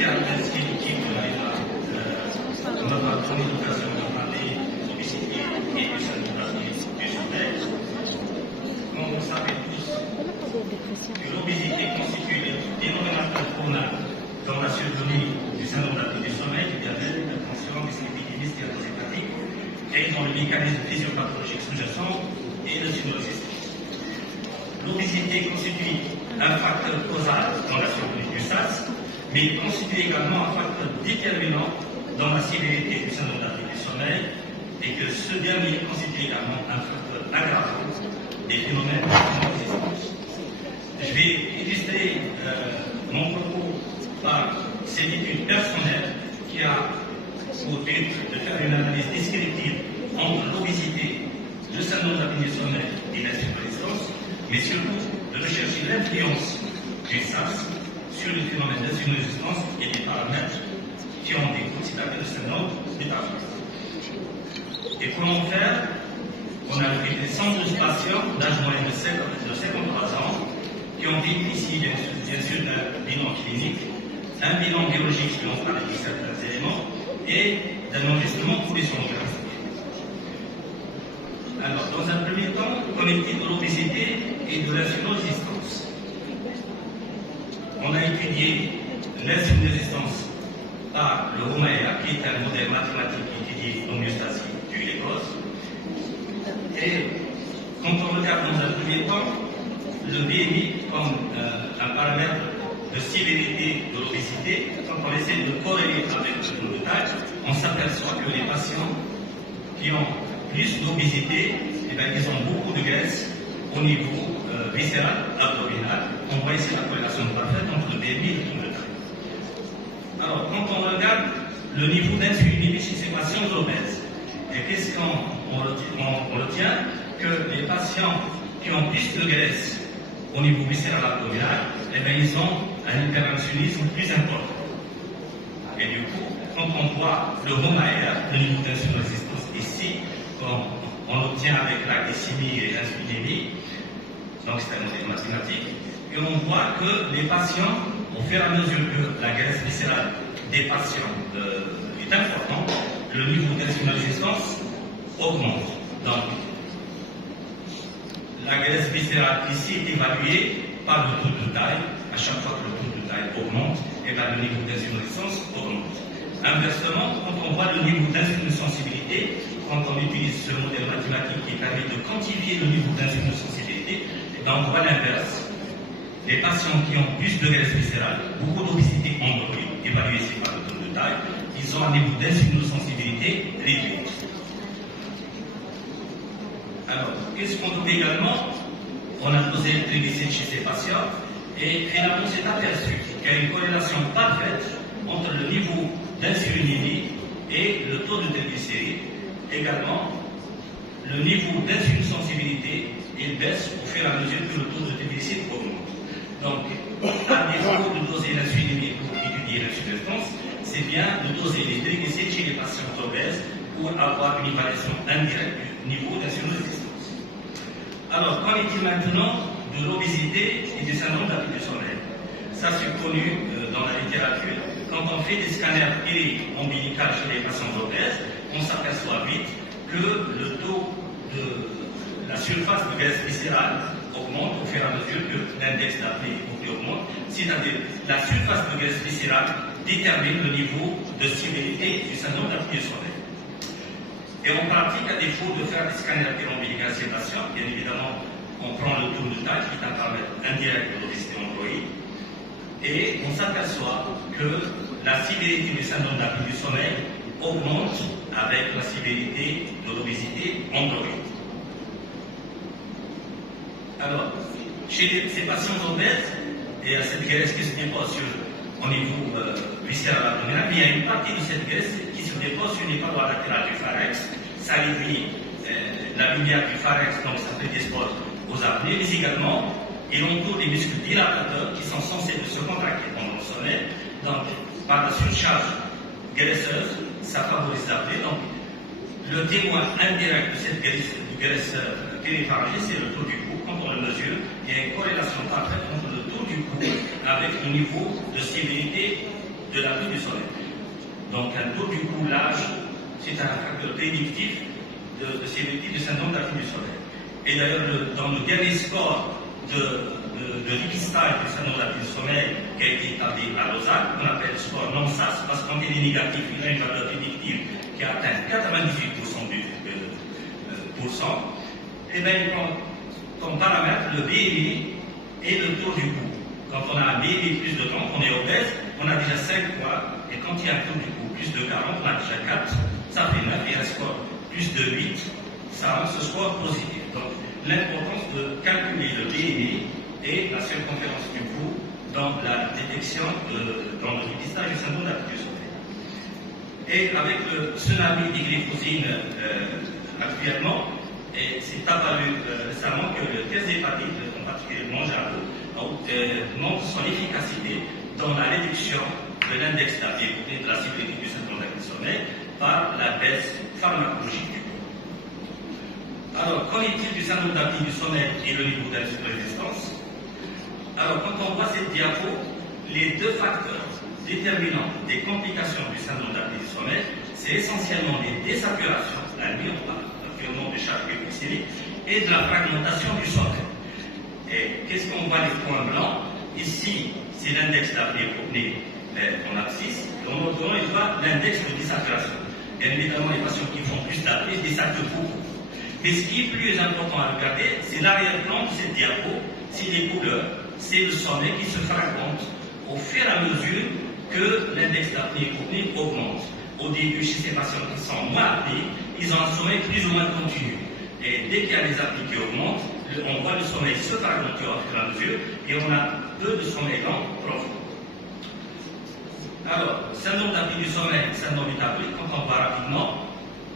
caractéristique de notre communication de parler d'obésité et du syndrome du sommeil. Comme vous savez tous, que l'obésité constitue le dénominateur commun dans la survenue du syndrome du sommeil, du diabète, de la tension, des lipidémies stéatohépatiques et dans le mécanisme physiopathologique sous-jacent et le sinusite. L'obésité constitue un facteur causal dans la survenue du SARS, mais il constitue également un facteur déterminant dans la sévérité du syndrome du sommeil et que ce dernier constitue également un facteur aggravant des phénomènes de résistance. Je vais illustrer mon propos par cette étude personnelle qui a pour but de faire une analyse descriptive entre l'obésité, le syndrome du sommeil et la surrésistance, mais surtout de rechercher l'influence du SARS sur les phénomènes d'insulinorésistance et des paramètres qui ont des considérés le syndrome du tabac. Et comment faire? On a recruté 112 patients d'âge moyen de 53 ans qui ont bénéficié bien sûr d'un bilan clinique, un bilan biologique selon certains éléments et d'un enregistrement pour les sonographies. Alors, dans un premier temps, connecté de l'obésité et de l'insulinorésistance. On a étudié l'insulinorésistance par le Homaea, qui est un modèle mathématique qui étudie l'homéostasie du glucose. Et quand on regarde dans un premier temps le BMI comme un paramètre de sévérité de l'obésité, quand on essaie de corréler avec le taux de taille, on s'aperçoit que les patients qui ont plus d'obésité, eh bien, ils ont beaucoup de graisse au niveau viscéral, abdominal. On voit ici la corrélation parfaite entre le BMI et le taux de taille. Alors, quand on regarde le niveau d'insulinémie chez ces patients obèses, et qu'est-ce qu'on retient? Que les patients qui ont plus de graisse au niveau viscéral abdominal, eh bien, ils ont un hyperinsulinisme plus important. Et du coup, quand on voit le Homaea, le niveau d'insulinorésistance ici, on l'obtient avec la glycémie et l'insulinémie, donc c'est un modèle mathématique, et on voit que les patients, au fur et à mesure que la graisse viscérale des patients est importante, le niveau d'insulinorésistance augmente. Donc, la graisse viscérale ici est évaluée par le taux de taille. À chaque fois que le taux de taille augmente, et bien le niveau d'insulinorésistance augmente. Inversement, quand on voit le niveau d'insulinesensibilité, quand on utilise ce modèle mathématique qui permet de quantifier le niveau d'insulinesensibilité, on voit l'inverse. Les patients qui ont plus de graisse viscérale, beaucoup d'obésité androïde, évaluée ici par le taux de taille, ils ont un niveau d'insulinesensibilité réduit. Alors, qu'est-ce qu'on trouve également? On a dosé le triglycéride chez ces patients et finalement on s'est aperçu qu'il y a une corrélation parfaite entre le niveau d'insulinémie et le taux de triglycérides. Également, le niveau d'insulinesensibilité il baisse au fur et à mesure que le taux de triglycérides augmente. Donc, à défaut de doser l'insulinémie pour étudier l'insulinrésistance, c'est bien de doser les triglycérides chez les patients obèses pour avoir une évaluation indirecte du niveau d'insulinrésistance. Alors, qu'en est-il maintenant de l'obésité et du syndrome du sommeil? Ça, c'est connu dans la littérature. Quand on fait des scanners péri-ombilicales chez les patients obèses, on s'aperçoit vite que le taux de la surface de graisse viscérale augmente au fur et à mesure que l'index d'Apley augmente, c'est-à-dire la surface de graisse viscérale détermine le niveau de sévérité du syndrome du sommeil. Et en pratique, à défaut de faire des scanners péri-ombilicales à ces patients, bien évidemment, on prend le tour de taille qui est un paramètre indirect de l'obésité androïde, et on s'aperçoit que la sévérité du syndrome du sommeil augmente avec la sévérité de l'obésité androïde. Alors, chez ces patients obèses, et à cette graisse qui se dépose au niveau viscéral abdominal, il y a une partie de cette graisse qui se dépose sur les parois latérales du pharynx. Ça réduit la lumière du pharynx, donc ça prédispose aux apnées, mais également il entoure les muscles dilatateurs qui sont censés se contracter pendant le sommeil. Donc, par la surcharge graisseuse, ça favorise l'apnée. Donc, le témoin indirect de cette graisse péripharyngée, c'est le taux du cou. Quand on le mesure, il y a une corrélation parfaite entre le taux du cou avec le niveau de sévérité de l'apnée du sommeil. Donc un taux du cou large, c'est un facteur prédictif de ces types de syndrome d'apnée du sommeil. Et d'ailleurs, dans le dernier score de dépistage du syndrome d'apnée du sommeil qui a été établi à Lausanne, qu'on appelle le score non-SAS, parce qu'en il est négatif, il a une valeur prédictive qui atteint 98% et bien il prend comme paramètre le BMI et le taux du cou. Quand on a un BMI plus de 30, on est obèse, on a déjà 5 poids, et quand il y a un taux du cou plus de 40, on a déjà 4, ça fait 9, et un score plus de 8, ça rend ce score positif. Donc l'importance de calculer le BMI et la circonférence du cou dans la détection, dans le dépistage du syndrome d'apnée du sommeil. Et avec le tsunami des glyphosines actuellement, et c'est apparu récemment que le test d'hépatite, en particulier le Monjaro, montre son efficacité dans la réduction de l'index d'apnée de la sécurité du syndrome d'apnée du sommeil par la baisse pharmacologique du corps. Alors, qu'en est-il du syndrome d'apnée du sommeil et le niveau d'insuffisance? Alors, quand on voit cette diapo, les deux facteurs déterminants des complications du syndrome d'apnée du sommeil, c'est essentiellement les désaturations, la nuit, on parle actuellement de charge glycémique, et de la fragmentation du sommeil. Et qu'est-ce qu'on voit les points blancs? Ici, c'est l'index d'apnée-apnée en abscisse, et en ordonnant, il voit l'index de désaturation. Bien évidemment, les patients qui font plus d'apnée désaturent beaucoup. Mais ce qui est plus important à regarder, c'est l'arrière-plan de cette diapo, c'est les couleurs, c'est le sommeil qui se fragmente au fur et à mesure que l'index d'apnée-apnée augmente. Au début, chez ces patients qui sont moins apnés, ils ont un sommeil plus ou moins continu. Et dès qu'il y a les apnées qui augmentent, on voit le sommeil se fragmenter au fur et à mesure et on a peu de sommeil lent profond. Alors, syndrome d'apnée du sommeil, syndrome métabolique, quand on voit rapidement,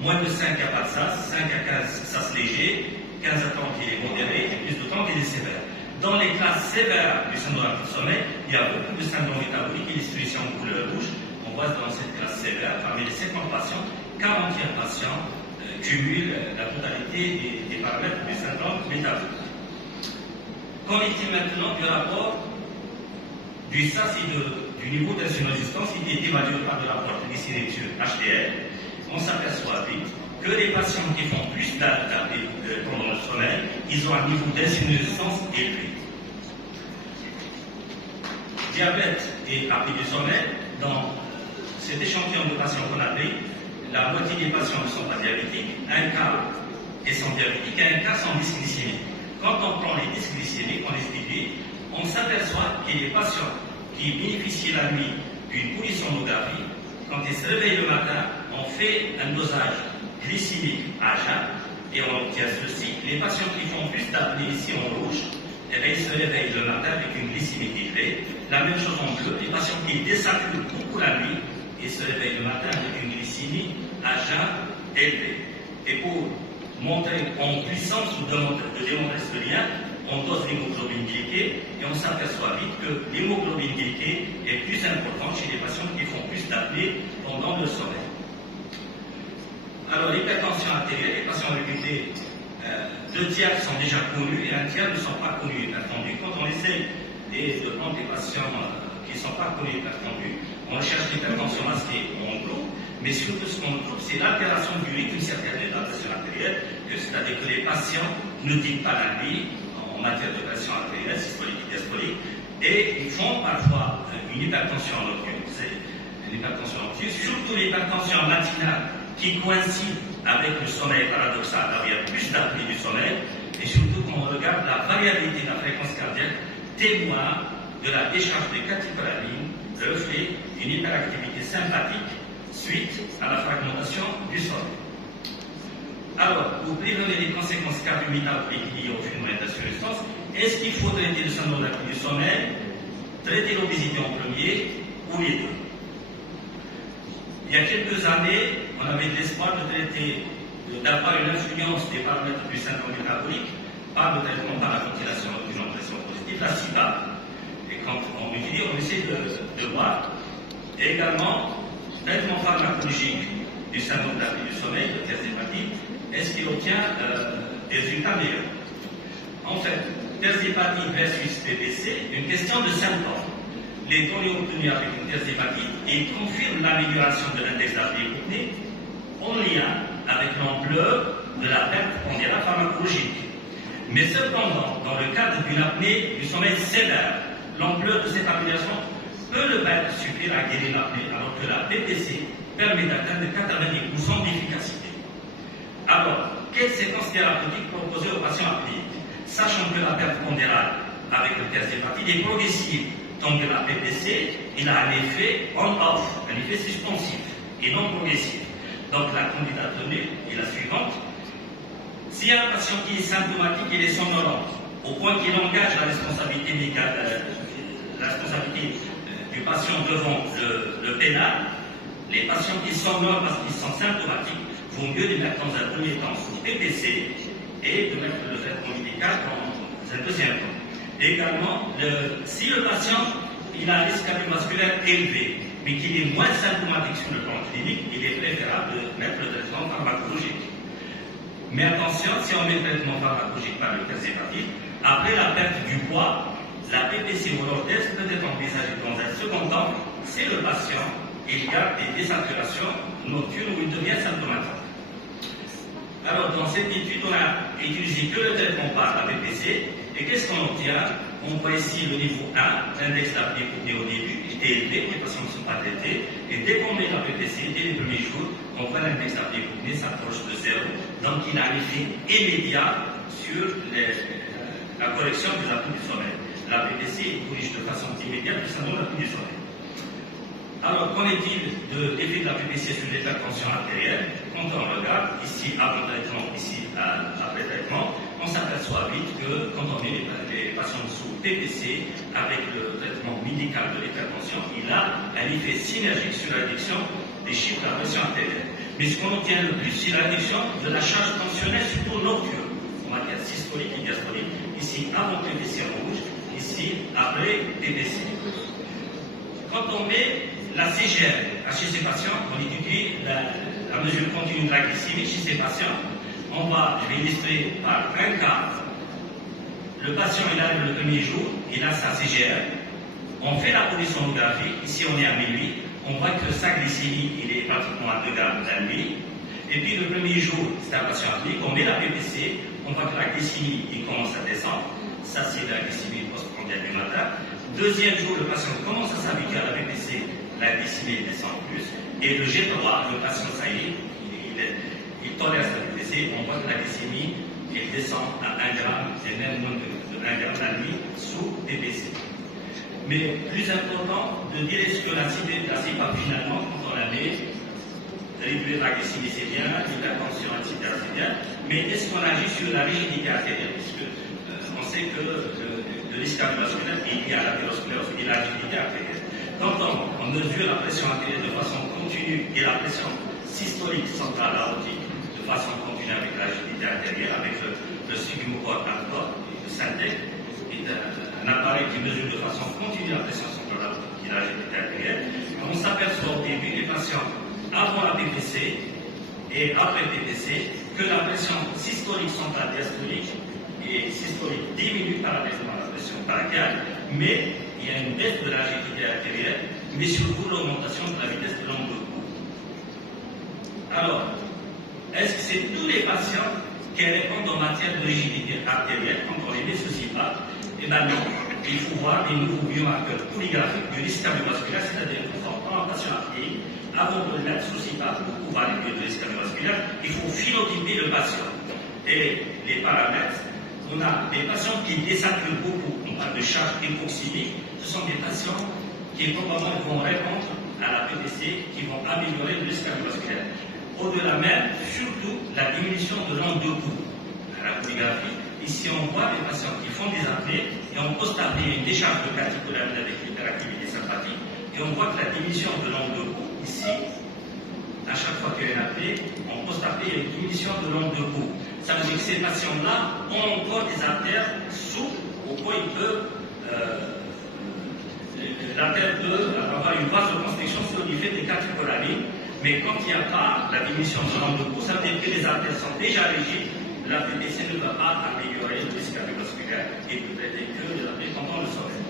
moins de 5, il n'y a pas de SAS, 5 à 15, SAS léger, 15 à 30, il est modéré, et plus de 30, il est sévère. Dans les classes sévères du syndrome d'apnée du sommeil, il y a beaucoup de syndrome métabolique et distribution en couleur rouge. On voit dans cette classe sévère, parmi les 50 patients, 41 patients cumulent la totalité des paramètres du syndrome métabolique. Qu'en est-il maintenant du rapport du SAS et du niveau d'insulinrésistance qui est évalué par le rapport glycémique sur HDL? On s'aperçoit vite que les patients qui font plus d'apnée pendant le sommeil, ils ont un niveau d'insulinrésistance élevé. Diabète et apnée du sommeil, dans cet échantillon de patients qu'on a pris, la moitié des patients ne sont pas diabétiques, un quart sont diabétiques et un quart sont dysglycémiques. Quand on prend les dysglycémiques, on les étudie, on s'aperçoit que les patients qui bénéficient la nuit d'une polysonographie, quand ils se réveillent le matin, on fait un dosage glycémique à jeun et on obtient ceci. Les patients qui font plus d'apnée ici en rouge, eh bien, ils se réveillent le matin avec une glycémie élevée. La même chose en bleu, les patients qui désaturent beaucoup la nuit, ils se réveillent le matin avec une glycémie à jeun élevée. Et pour montrer en puissance ou de démontrer ce lien, on dose l'hémoglobine glyquée et on s'aperçoit vite que l'hémoglobine glyquée est plus importante chez les patients qui font plus d'apnée pendant le sommeil. Alors, l'hypertension artérielle, les patients réputés, 2 tiers sont déjà connus et 1 tiers ne sont pas connus hypertendus. Quand on essaie de prendre des patients qui ne sont pas connus hypertendus, on cherche l'hypertension masquée en groupe, mais surtout ce qu'on trouve, c'est l'altération du rythme circadien de la pression artérielle, c'est-à-dire que les patients ne disent pas la nuit en matière de pression artérielle, systolique et diastolique, et ils font parfois une hypertension nocturne, c'est une hypertension nocturne, surtout l'hypertension matinale qui coïncide avec le sommeil paradoxal, là il y a plus d'apnée du sommeil, et surtout quand on regarde la variabilité de la fréquence cardiaque, témoin de la décharge de catécholamine, reflet d'une hyperactivité sympathique suite à la fragmentation du sommeil. Alors, pour prévenir les conséquences cardio-métaboliques liées au phénomène d'insuffisance, est-ce qu'il faut traiter le syndrome d'apnée du sommeil, traiter l'obésité en premier ou les deux? Il y a quelques années, on avait l'espoir de traiter, d'avoir une influence des paramètres du syndrome métabolique par le traitement par la ventilation d'une pression positive, la CIPA. Et quand on étudie, on essaie de voir. Et également, traitement pharmacologique du syndrome d'apnée du sommeil, le test d'hépatite, est-ce qu'il obtient des résultats meilleurs? En fait, test d'hépatite versus PPC, une question de symptômes. les données obtenues avec une thèse hépatique et confirme l'amélioration de l'index d'apnée en lien avec l'ampleur de la perte pondérale pharmacologique. Mais cependant, dans le cadre d'une apnée du sommeil sévère, l'ampleur de cette amélioration peut ne pas suffire à guérir l'apnée, alors que la PPC permet d'atteindre 90% d'efficacité. Alors, quelles séquences thérapeutiques proposées aux patients apnéiques? Sachant que la perte pondérale avec le test d'hépatite est progressive, donc la PPC, il a un effet on-off, un effet suspensif et non progressif. Donc la candidate donnée est la suivante. S'il y a un patient qui est symptomatique, il est somnolent, au point qu'il engage la responsabilité médicale, la responsabilité du patient devant le pénal, les patients qui somnolent parce qu'ils sont symptomatiques, vaut mieux les mettre dans un premier temps sous PPC et de mettre le traitement médical dans un deuxième temps. Également, si le patient il a un risque cardiovasculaire élevé, mais qu'il est moins symptomatique sur le plan clinique, il est préférable de mettre le traitement pharmacologique. Mais attention, si on met le traitement pharmacologique par le test hépatique, après la perte du poids, la PPC ou l'orthèse peut être envisagée dans un second temps si le patient il garde des désaturations nocturnes ou il devient symptomatique. Alors, dans cette étude, on a utilisé que le traitement par la PPC. Et qu'est-ce qu'on obtient? On voit ici le niveau 1, l'index d'apnée au début, était élevé, les patients ne sont pas traités. Et dès qu'on met la PPC, dès les premiers jours, on voit l'index d'apnée s'approche de 0. Donc, il a un effet immédiat sur la correction des apnées du sommeil. La PPC corrige de façon immédiate le syndrome d'apnée du sommeil. Alors, qu'en est-il de l'effet de la PPC sur l'hypertension artérielle? Quand on regarde ici avant traitement, ici après traitement, on s'aperçoit vite que quand on met les patients sous PPC avec le traitement médical de l'hypertension, il a un effet synergique sur la réduction des chiffres de la pression artérielle. Mais ce qu'on obtient le plus, c'est la réduction de la charge tensionnelle, surtout nocturne, on va dire systolique et diastolique. Ici avant PPC rouge, ici après PPC. Quand on met la CGM chez ces patients, on étudie la mesure continue de la glycémie chez ces patients. Je vais illustrer par un cas. Le patient, il arrive le premier jour, il a sa CGM. On fait la polysomnographie, ici on est à minuit, on voit que sa glycémie, il est pratiquement à 2 grammes la nuit. Et puis le premier jour, c'est un patient apnéique, on met la PPC, on voit que la glycémie, il commence à descendre. Ça, c'est la glycémie postprandiale du matin. Deuxième jour, le patient commence à s'habituer à la PPC, la glycémie descend plus. Et le G3, le patient, ça y est, il tolère sa PPC, on voit que la glycémie, elle descend à 1 gramme, et même moins de 1 gramme la nuit sous PPC. Mais plus important de dire est-ce que la CPAP finalement, quand on la met, réduire la glycémie c'est bien, l'hypertension, etc. c'est bien, mais est-ce qu'on agit sur la rigidité artérielle? Puisque on sait que le risque cardiovasculaire est lié à l'athérosclérose et la rigidité artérielle. Donc on mesure la pression artérielle de façon continue et la pression systolique centrale aortique de façon continue avec la rigidité artérielle, avec le sigmocore hardcore, le Syntec, qui est un appareil qui mesure de façon continue la pression centrale aortique et la rigidité artérielle. On s'aperçoit au début, les patients avant la PPC et après PPC, que la pression systolique centrale diastolique et systolique diminue parallèlement à la pression brachiale, mais il y a une baisse de la rigidité artérielle, mais surtout l'augmentation de la vitesse de l'onde de cours. Alors, est-ce que c'est tous les patients qui répondent en matière de rigidité artérielle quand on les met sous CPAP? Eh bien non, il faut voir des nouveaux biomarqueurs polygraphiques du risque cardiovasculaire, c'est-à-dire qu'il faut prendre un patient apnéique, avant de le mettre sous CPAP pour pouvoir réduire le risque cardiovasculaire, il faut phénotyper le patient. Et les paramètres, on a des patients qui désaturent beaucoup, on parle de charge hypoxémique, ce sont des patients qui probablement vont répondre à la PPC, qui vont améliorer le risque cardiovasculaire. Au-delà même, surtout la diminution de l'onde de cou. À la polygraphie, ici on voit des patients qui font des apnées et en post-apnée, une décharge de catécholamine avec l'hyperactivité sympathique, et on voit que la diminution de l'onde de cou, ici, à chaque fois qu'il y a une apnée, en post-apnée, il y a une diminution de l'onde de cou. Ça veut dire que ces patients-là ont encore des artères souples au point ils peuvent l'artère peut avoir une vasoconstriction sur l'effet des catécholamines, mais quand il n'y a pas la diminution de l'onde de cou, ça veut dire que les artères sont déjà rigides, la PPC ne va pas améliorer le risque cardiovasculaire et peut traiter que les apnées pendant le sommeil.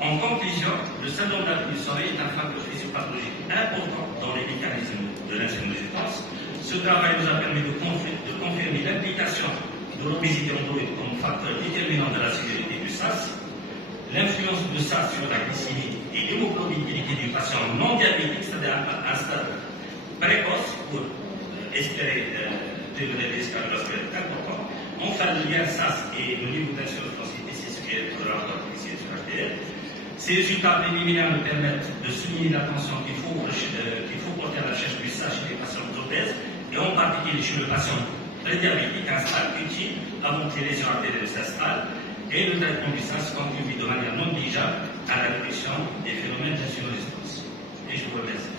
En conclusion, le syndrome d'apnée du sommeil est un facteur physiopathologique important dans les mécanismes de l'insulinodépendance. Ce travail nous a permis de confirmer l'implication de l'obésité androïde comme facteur déterminant de la sévérité du SAS, l'influence de SAS sur la glycémie et l'hémoglobine glycée du patient non diabétique, c'est-à-dire à un stade précoce pour espérer devenir des cardiovasculaires importants. Enfin, le lien SAS et le niveau d'insuffisance sensibilité, c'est ce qui est le rapport glycémique sur l'artère. Ces résultats préliminaires nous permettent de souligner l'attention qu'il faut porter à la recherche du SAS chez les patients obèses et en particulier chez le patient prédiabétique, un stade utile avant que les lésions artérielles s'installent. Et le traitement du SAS contribue de manière non négligeable à la réduction des phénomènes d'insulinodépendance. Et je vous remercie.